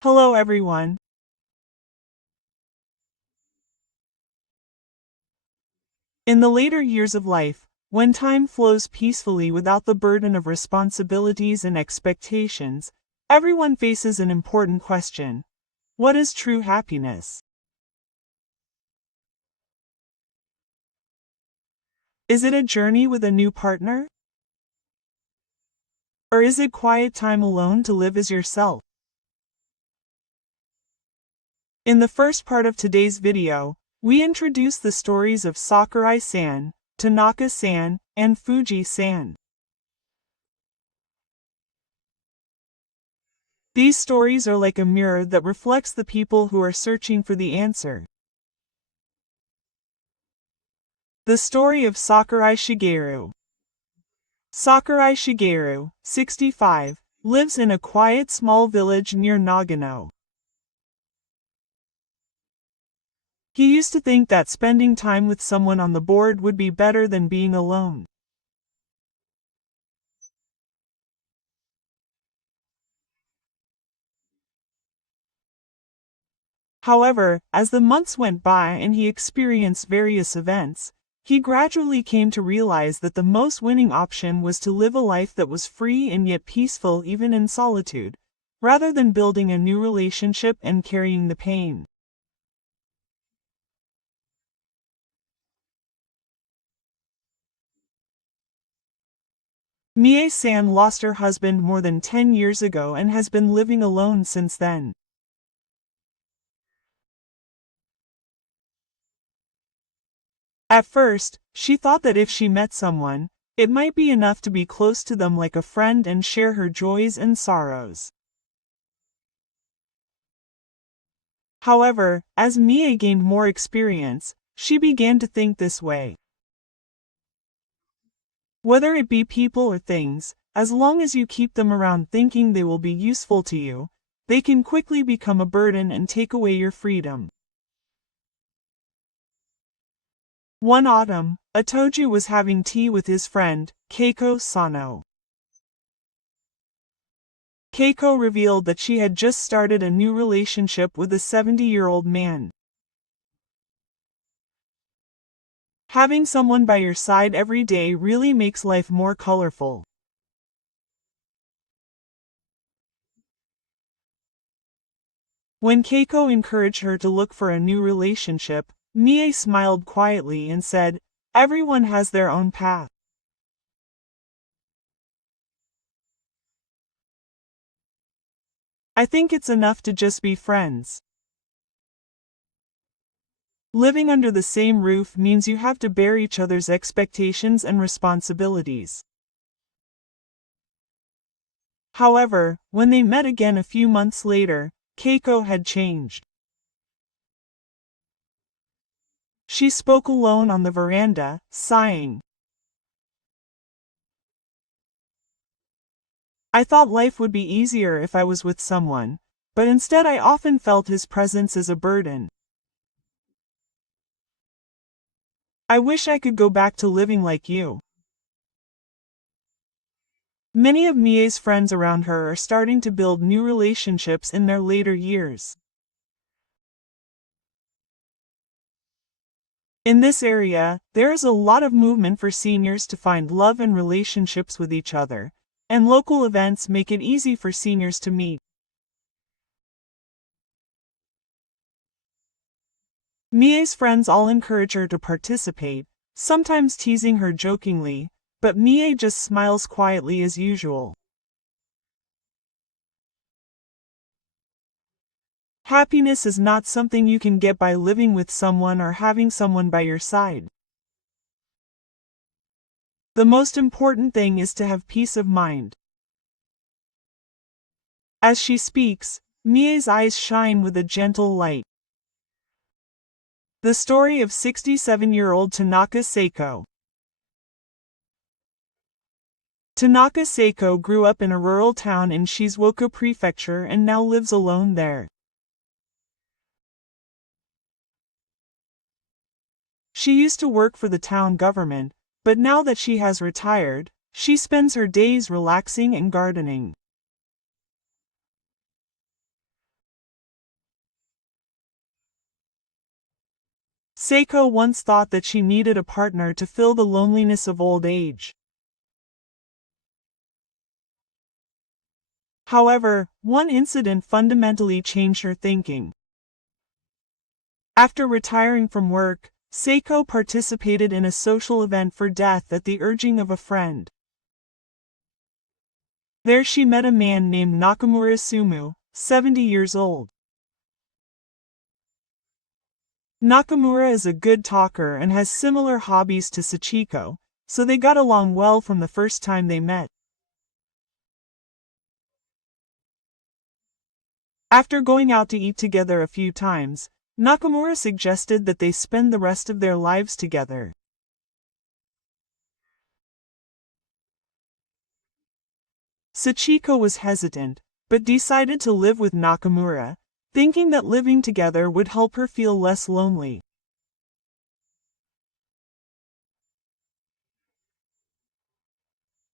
Hello everyone. In the later years of life, when time flows peacefully without the burden of responsibilities and expectations, everyone faces an important question. What is true happiness? Is it a journey with a new partner? Or is it quiet time alone to live as yourself? In the first part of today's video, we introduce the stories of Sakurai-san, Tanaka-san, and Fuji-san. These stories are like a mirror that reflects the people who are searching for the answer. The story of Sakurai Shigeru. Sakurai Shigeru, 65, lives in a quiet small village near Nagano. He used to think that spending time with someone on the board would be better than being alone. However, as the months went by and he experienced various events, he gradually came to realize that the most winning option was to live a life that was free and yet peaceful even in solitude, rather than building a new relationship and carrying the pain. Mie-san lost her husband more than 10 years ago and has been living alone since then. At first, she thought that if she met someone, it might be enough to be close to them like a friend and share her joys and sorrows. However, as Mie gained more experience, she began to think this way. Whether it be people or things, as long as you keep them around thinking they will be useful to you, they can quickly become a burden and take away your freedom. One autumn, Atoju was having tea with his friend, Keiko Sano. Keiko revealed that she had just started a new relationship with a 70-year-old man. Having someone by your side every day really makes life more colorful. When Keiko encouraged her to look for a new relationship, Mie smiled quietly and said, "Everyone has their own path." I think it's enough to just be friends. Living under the same roof means you have to bear each other's expectations and responsibilities. However, when they met again a few months later, Keiko had changed. She spoke alone on the veranda, sighing. I thought life would be easier if I was with someone, but instead I often felt his presence as a burden. I wish I could go back to living like you. Many of Mie's friends around her are starting to build new relationships in their later years. In this area, there is a lot of movement for seniors to find love and relationships with each other, and local events make it easy for seniors to meet. Mie's friends all encourage her to participate, sometimes teasing her jokingly, but Mie just smiles quietly as usual. Happiness is not something you can get by living with someone or having someone by your side. The most important thing is to have peace of mind. As she speaks, Mie's eyes shine with a gentle light. The story of 67-year-old Tanaka Seiko. Tanaka Seiko grew up in a rural town in Shizuoka Prefecture and now lives alone there. She used to work for the town government, but now that she has retired, she spends her days relaxing and gardening. Seiko once thought that she needed a partner to fill the loneliness of old age. However, one incident fundamentally changed her thinking. After retiring from work, Seiko participated in a social event for death at the urging of a friend. There she met a man named Nakamura Sumu, 70 years old. Nakamura is a good talker and has similar hobbies to Sachiko, so they got along well from the first time they met. After going out to eat together a few times, Nakamura suggested that they spend the rest of their lives together. Sachiko was hesitant, but decided to live with Nakamura, thinking that living together would help her feel less lonely.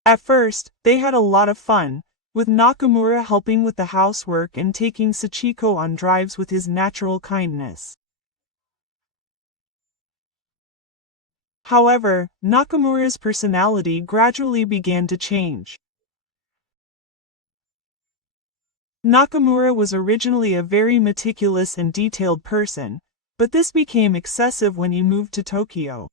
At first, they had a lot of fun, with Nakamura helping with the housework and taking Sachiko on drives with his natural kindness. However, Nakamura's personality gradually began to change. Nakamura was originally a very meticulous and detailed person, but this became excessive when he moved to Tokyo.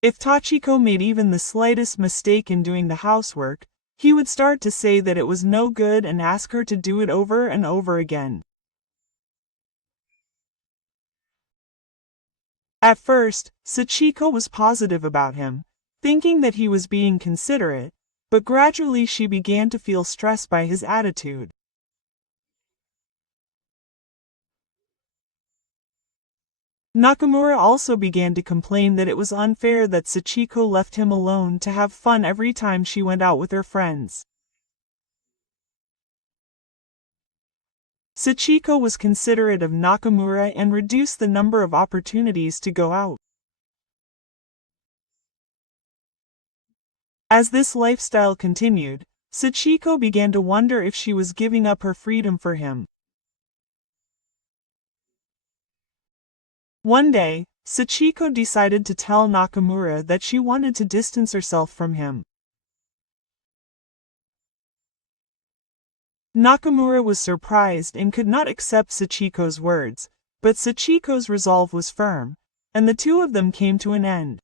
If Tachiko made even the slightest mistake in doing the housework, he would start to say that it was no good and ask her to do it over and over again. At first, Sachiko was positive about him, thinking that he was being considerate, but gradually she began to feel stressed by his attitude. Nakamura also began to complain that it was unfair that Sachiko left him alone to have fun every time she went out with her friends. Sachiko was considerate of Nakamura and reduced the number of opportunities to go out. As this lifestyle continued, Sachiko began to wonder if she was giving up her freedom for him. One day, Sachiko decided to tell Nakamura that she wanted to distance herself from him. Nakamura was surprised and could not accept Sachiko's words, but Sachiko's resolve was firm, and the two of them came to an end.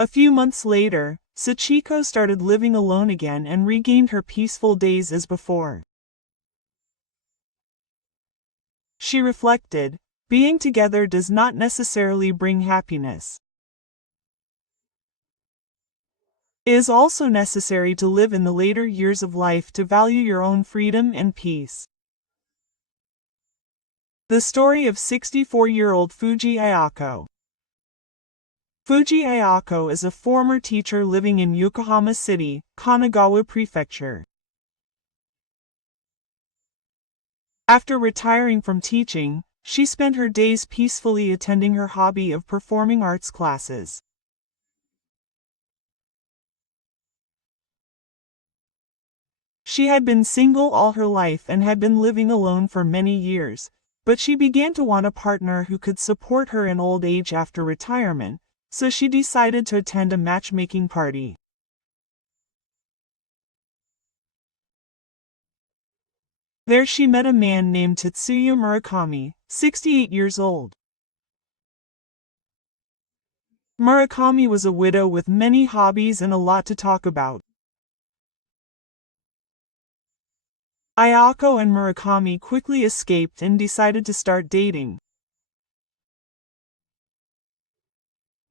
A few months later, Sachiko started living alone again and regained her peaceful days as before. She reflected, being together does not necessarily bring happiness. It is also necessary to live in the later years of life to value your own freedom and peace. The story of 64-year-old Fuji Ayako. Fuji Ayako is a former teacher living in Yokohama City, Kanagawa Prefecture. After retiring from teaching, she spent her days peacefully attending her hobby of performing arts classes. She had been single all her life and had been living alone for many years, but she began to want a partner who could support her in old age after retirement, so she decided to attend a matchmaking party. There she met a man named Tetsuya Murakami, 68 years old. Murakami was a widow with many hobbies and a lot to talk about. Ayako and Murakami quickly escaped and decided to start dating.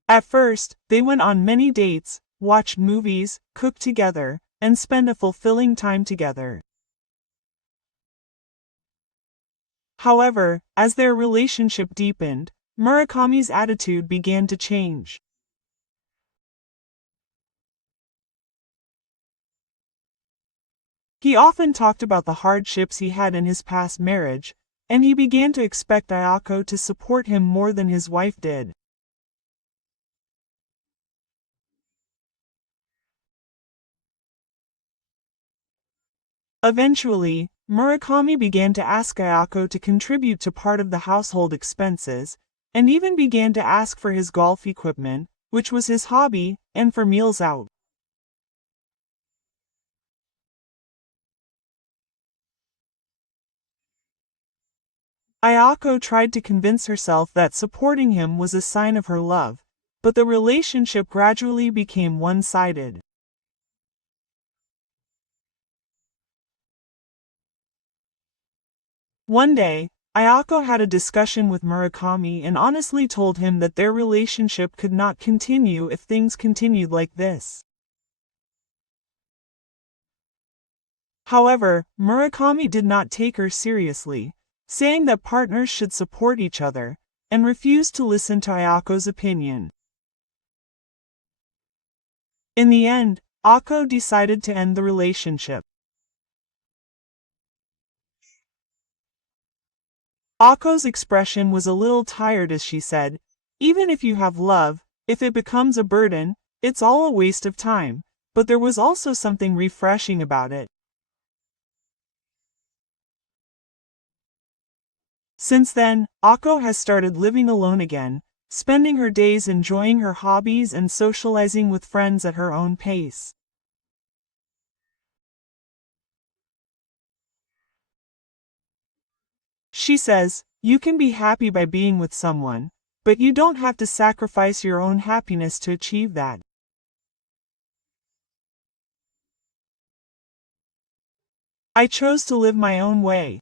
At first, they went on many dates, watched movies, cooked together, and spent a fulfilling time together. However, as their relationship deepened, Murakami's attitude began to change. He often talked about the hardships he had in his past marriage, and he began to expect Ayako to support him more than his wife did. Eventually, Murakami began to ask Ayako to contribute to part of the household expenses, and even began to ask for his golf equipment, which was his hobby, and for meals out. Ayako tried to convince herself that supporting him was a sign of her love, but the relationship gradually became one-sided. One day, Ayako had a discussion with Murakami and honestly told him that their relationship could not continue if things continued like this. However, Murakami did not take her seriously, saying that partners should support each other, and refused to listen to Ayako's opinion. In the end, Ako decided to end the relationship. Ako's expression was a little tired as she said, "Even if you have love, if it becomes a burden, it's all a waste of time," but there was also something refreshing about it. Since then, Ako has started living alone again, spending her days enjoying her hobbies and socializing with friends at her own pace. She says, "You can be happy by being with someone, but you don't have to sacrifice your own happiness to achieve that." I chose to live my own way.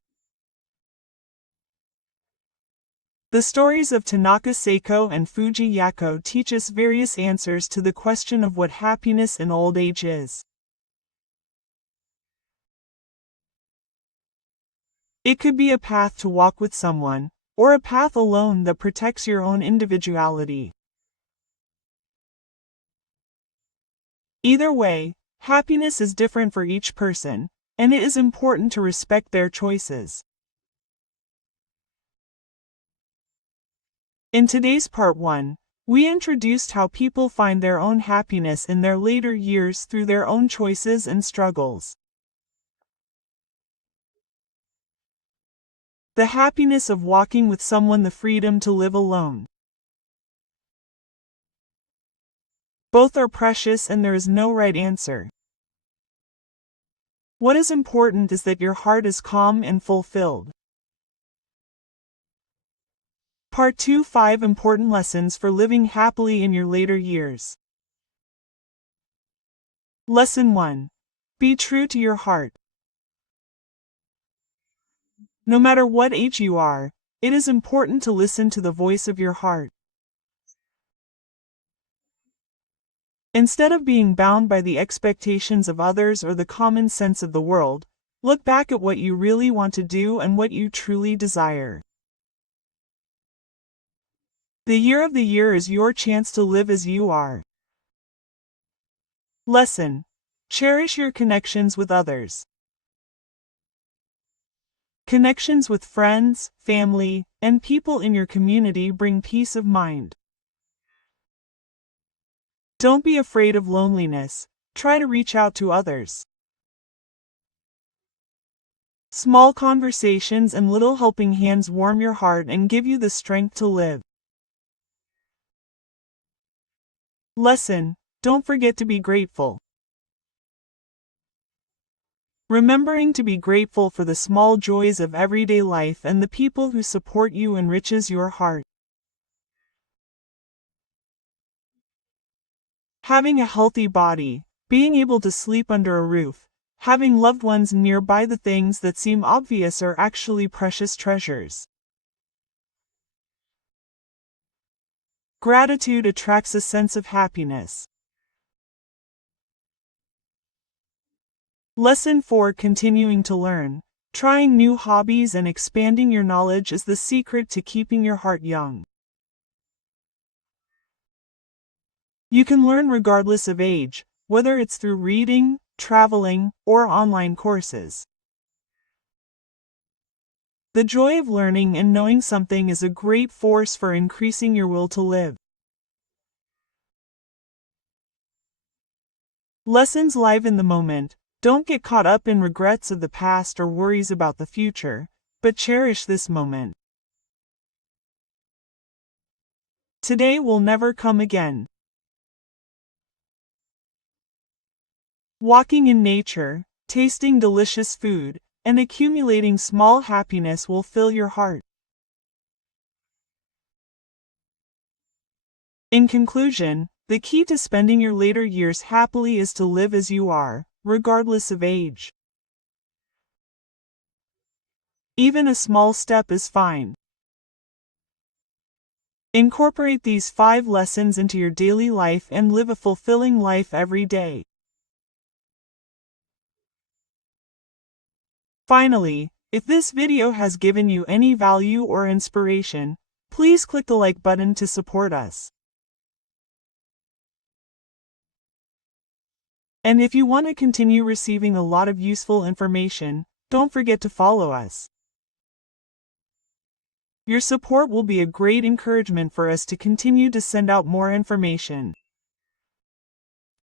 The stories of Tanaka Seiko and Fuji Yako teach us various answers to the question of what happiness in old age is. It could be a path to walk with someone, or a path alone that protects your own individuality. Either way, happiness is different for each person, and it is important to respect their choices. In today's part 1, we introduced how people find their own happiness in their later years through their own choices and struggles. The happiness of walking with someone, the freedom to live alone. Both are precious and there is no right answer. What is important is that your heart is calm and fulfilled. Part 2: 5 important lessons for living happily in your later years. Lesson 1. Be true to your heart. No matter what age you are, it is important to listen to the voice of your heart. Instead of being bound by the expectations of others or the common sense of the world, look back at what you really want to do and what you truly desire. The year of the year is your chance to live as you are. Lesson: cherish your connections with others. Connections with friends, family, and people in your community bring peace of mind. Don't be afraid of loneliness. Try to reach out to others. Small conversations and little helping hands warm your heart and give you the strength to live. Lesson: don't forget to be grateful. Remembering to be grateful for the small joys of everyday life and the people who support you enriches your heart. Having a healthy body, being able to sleep under a roof, having loved ones nearby, the things that seem obvious are actually precious treasures. Gratitude attracts a sense of happiness. Lesson 4: continuing to learn. Trying new hobbies and expanding your knowledge is the secret to keeping your heart young. You can learn regardless of age, whether it's through reading, traveling, or online courses. The joy of learning and knowing something is a great force for increasing your will to live. Lessons live in the moment. Don't get caught up in regrets of the past or worries about the future, but cherish this moment. Today will never come again. Walking in nature, tasting delicious food, and accumulating small happiness will fill your heart. In conclusion, the key to spending your later years happily is to live as you are, regardless of age. Even a small step is fine. Incorporate these 5 lessons into your daily life and live a fulfilling life every day. Finally, if this video has given you any value or inspiration, please click the like button to support us. And if you want to continue receiving a lot of useful information, don't forget to follow us. Your support will be a great encouragement for us to continue to send out more information.